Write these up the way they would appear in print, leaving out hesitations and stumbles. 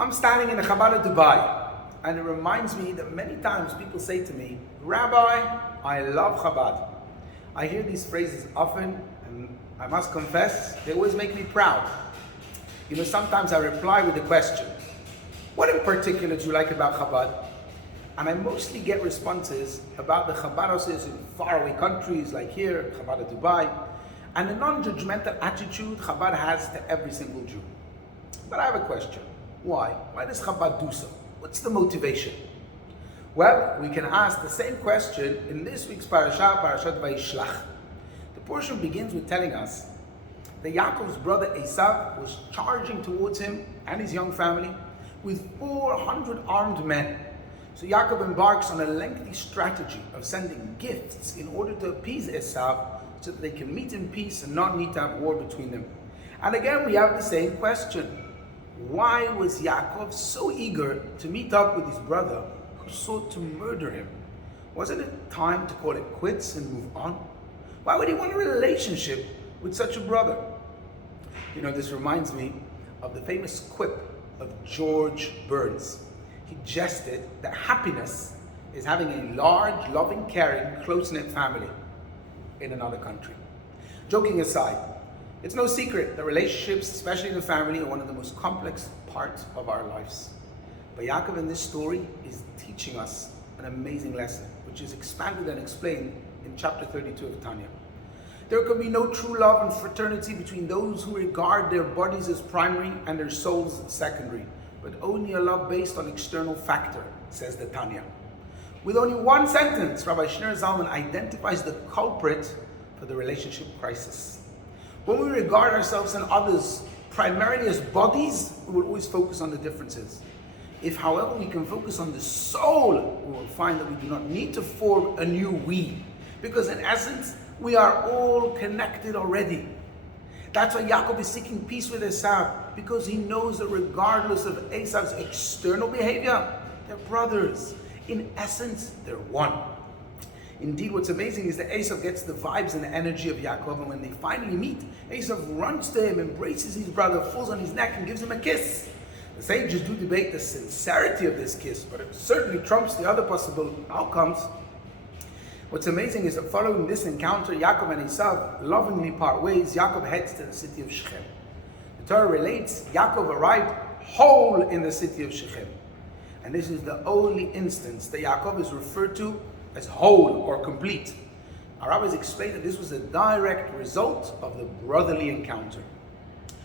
I'm standing in the Chabad of Dubai, and it reminds me that many times people say to me, Rabbi, I love Chabad. I hear these phrases often, and I must confess, they always make me proud. You know, sometimes I reply with a question, what in particular do you like about Chabad? And I mostly get responses about the Chabad houses in faraway countries like here, Chabad of Dubai, and the non-judgmental attitude Chabad has to every single Jew. But I have a question. Why? Why does Chabad do so? What's the motivation? Well, we can ask the same question in this week's Parashat Vayishlach. The portion begins with telling us that Yaakov's brother Esav was charging towards him and his young family with 400 armed men. So Yaakov embarks on a lengthy strategy of sending gifts in order to appease Esav so that they can meet in peace and not need to have war between them. And again, we have the same question. Why was Yaakov so eager to meet up with his brother who sought to murder him? Wasn't it time to call it quits and move on? Why would he want a relationship with such a brother? You know, this reminds me of the famous quip of George Burns. He jested that happiness is having a large, loving, caring, close-knit family in another country. Joking aside, it's no secret that relationships, especially in the family, are one of the most complex parts of our lives. But Yaakov in this story is teaching us an amazing lesson, which is expanded and explained in chapter 32 of Tanya. There can be no true love and fraternity between those who regard their bodies as primary and their souls as secondary, but only a love based on external factor, says the Tanya. With only one sentence, Rabbi Shneur Zalman identifies the culprit for the relationship crisis. When we regard ourselves and others primarily as bodies, we will always focus on the differences. If, however, we can focus on the soul, we will find that we do not need to form a new we, because in essence, we are all connected already. That's why Yaakov is seeking peace with Esav, because he knows that regardless of Esav's external behavior, they're brothers. In essence, they're one. Indeed, what's amazing is that Esav gets the vibes and the energy of Yaakov, and when they finally meet, Esav runs to him, embraces his brother, falls on his neck, and gives him a kiss. The sages do debate the sincerity of this kiss, but it certainly trumps the other possible outcomes. What's amazing is that following this encounter, Yaakov and Esav lovingly part ways. Yaakov heads to the city of Shechem. The Torah relates Yaakov arrived whole in the city of Shechem. And this is the only instance that Yaakov is referred to as whole or complete. Our rabbis explained that this was a direct result of the brotherly encounter.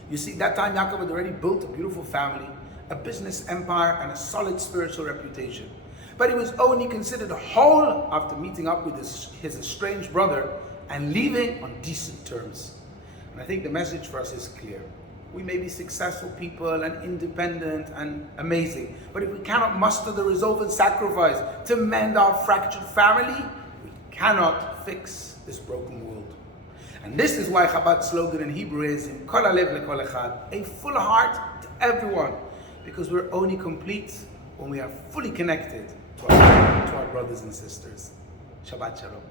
You see, that time Yaakov had already built a beautiful family, a business empire, and a solid spiritual reputation. But he was only considered whole after meeting up with his estranged brother and leaving on decent terms. And I think the message for us is clear. We may be successful people and independent and amazing, but if we cannot muster the resolve and sacrifice to mend our fractured family, we cannot fix this broken world. And this is why Chabad's slogan in Hebrew is "Im kol halev lekol echad," a full heart to everyone, because we're only complete when we are fully connected to our brothers and sisters. Shabbat Shalom.